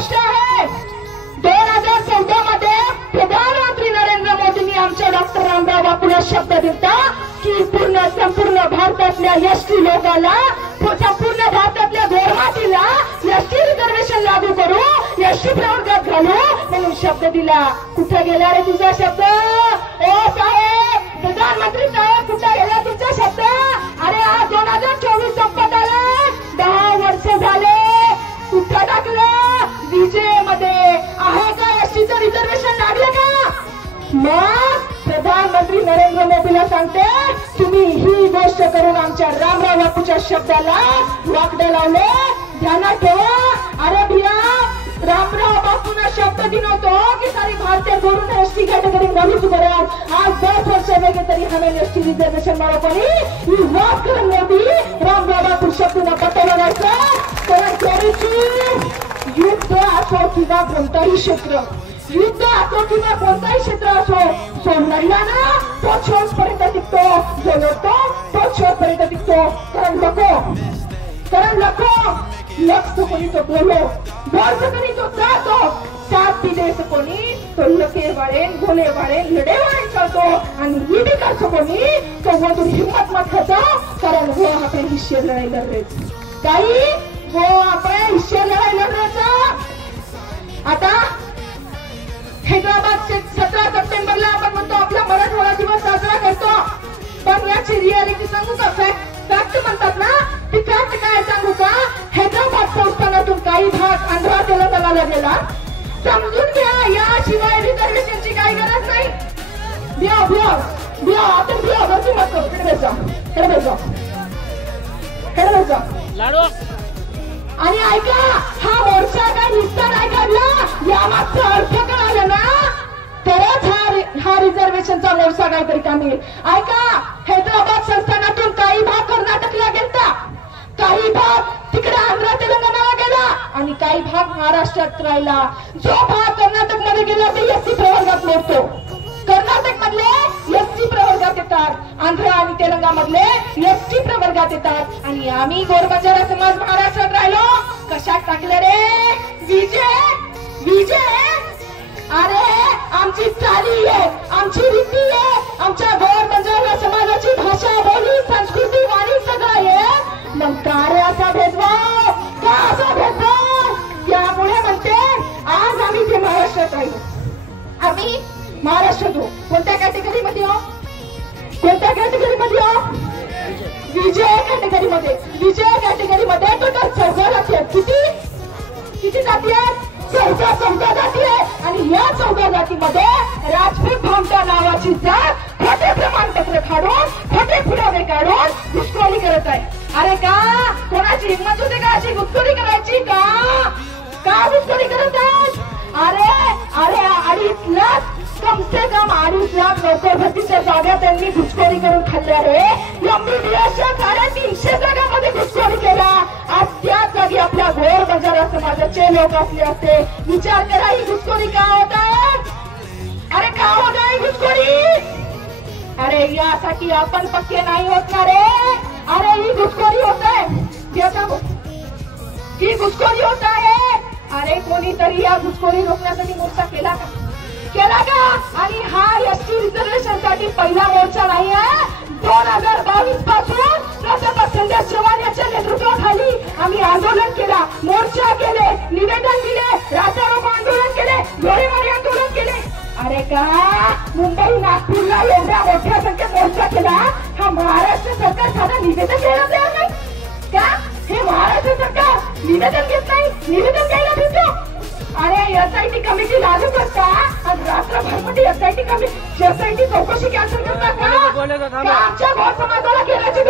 गोष्ट आहे. 2014 मध्ये प्रधानमंत्री नरेंद्र मोदींनी आमच्या डॉक्टर रामराव बापूला शब्द दिला की संपूर्ण भारतातल्या एसटी लोकांना, संपूर्ण भारतातल्या गोरमातीला एसटी रिझर्वेशन लागू करू, एसटी प्रवर्गात घालू म्हणून शब्द दिला. कुठे गेला रे तुझा शब्द? ओ साहेब, प्रधानमंत्री साहेब, कुठे गेला तुझा शब्द? अरे आज 2024 संपत आले, 10 वर्ष झाले, कुठं टाकलं? विजेमध्ये आहे का एसटीचं रिझर्वेशन लागलं का? मग प्रधानमंत्री नरेंद्र मोदीला सांगते, तुम्ही ही गोष्ट करून आमच्या रामराव बापूच्या शब्दाला वाकडे लावले. ध्यानात ठेवा. अरे भैया, रामराव बापूना शब्द दिनोतो कि सारी भारतीय गोरू ने एसटी कैटेगरी घालूच बरं. आज 10 वर्ष वेगे तरी हमें एसटी रिझर्वेशन मिळालं. पडी ही वाद करून मोदी रामराव बापू शब्दना पटवलं जायचं. तर चोरीची युद्ध असो किंवा कोणताही क्षेत्र, युद्ध असो किंवा कोणताही क्षेत्र असो, जो लढला ना तो शेवटपर्यंत टिकतो, जो लढतो तो शेवटपर्यंत टिकतो. कारण लक्ष कोणी तो बोलो, बोल कोणी तो जातो, साथ दिले कोणी तो लके वाढेन, भोले वाढेन, लढे वाढेन करतो. आणि ही बी करतो कोणी तो मधून हिम्मत मत खातो. कारण वो आपण हिस्से लढाई लढलेच काही, वो आपण हिस्से लढाई लढण्याचा. आता हैदराबाद 17 सप्टेंबरला आपण म्हणतो आपला मराठवाडा दिवस साजरा करतो. पण याची रियालिटी सांगू का? फॅक्ट म्हणतात ना, ती फॅक्ट काय सांगू का? हैदराबाद संस्थानातून काही भाग आंध्र तेलंगणाला गेला. समजून घ्या, याशिवाय रिझर्वेशनची काही गरज नाही. आपण वरती मत करू. आणि ऐका, हा मोर्चा काय नुसता नाही काढला, यामागचा अर्थ कळाला ना तरच हा रिझर्वेशनचा मोर्चा काहीतरी कामी. ऐका, हैदराबाद संस्थानातून काही भाग कर्नाटकला गेलता, काही भाग तिकडे आंध्र तेलंगणाला गेला आणि काही भाग महाराष्ट्रात राहिला. जो भाग कर्नाटक मध्ये गेला ते एसटी प्रवर्गात मोडतो. कर्नाटक मधले एसटी प्रवर्गात येतात, आंध्र आणि तेलंगणा मधले एसटी प्रवर्गात येतात. आणि आम्ही गोरबजारा समाज महाराष्ट्रात राहिलो. कशात टाकलं रे? विजय. अरे आमची चाली आहे, आमची रीती आहे, आमच्या गोरबजारा समाजाची भाषा, बोली, संस्कृती, वाणी सगळं आहे. मग का रे असा भेदभाव? का असा भेदभाव? त्यामुळे म्हणते आज आम्ही जे महाराष्ट्रात राहिलो, आम्ही महाराष्ट्रात हो. कोणत्या कॅटेगरीमध्ये हो? कोणत्या कॅटेगरीमध्ये हो? विजय कॅटेगरीमध्ये. विजय कॅटेगरीमध्ये टोटल 14 जाती आहेत. किती जाती आहेत? 14 जाती आहेत. आणि या 14 जातीमध्ये राजपूत भामटा नावाची जात खोटे प्रमाणपत्र काढून, खोटे पुरावे काढून घुसखोरी करत आहे. अरे का? कोणाची हिंमत होते का अशी घुसखोरी करायची? का घुसखोरी करत आहेत? अरे 2.5 लाख, कम से कम 2.5 लाख नोकर भरतीच्या जागा त्यांनी घुसखोरी करून खाल्ल्या रे. MBBSच्या 350 जागांमध्ये घुसखोरी केला. आज त्याच जागी आपल्या गोरबजारा समाजाचे लोक असले असते. विचार करा, ही घुसखोरी का होत आहे? अरे का होत आहे घुसखोरी? अरे यासाठी आपण पक्के नाही होत ना रे. अरे ही घुसखोरी होत आहे, ही घुसखोरी होत आहे. अरे कोणीतरी या घुसखोरी रोखण्यासाठी मोर्चा केला का? आणि हा एसटी रिझर्वेशन साठी पहिला मोर्चा नाही आहे. 2022 पासून प्राध्यापक संजय चव्हाण यांच्या नेतृत्वाखाली आम्ही आंदोलन केला, मोर्चा केले, निवेदन दिले, रास्तारोको आंदोलन केले, गोळीबारी आंदोलन केले. अरे का मुंबई नागपूरला एवढ्या मोठ्या संख्येत मोर्चा केला, हा महाराष्ट्र सरकार साधा निवेदन द्यायला तयार नाही का? हे महाराष्ट्र सरकार निवेदन घेत नाही, निवेदन द्यायला भेटतो. अरे एसआयटी कमिटी लागू करता आणि रात्रभरमध्ये एसआयटी चौकशी कॅन्सल करता का? आमच्या गोर समाजाला केल्याची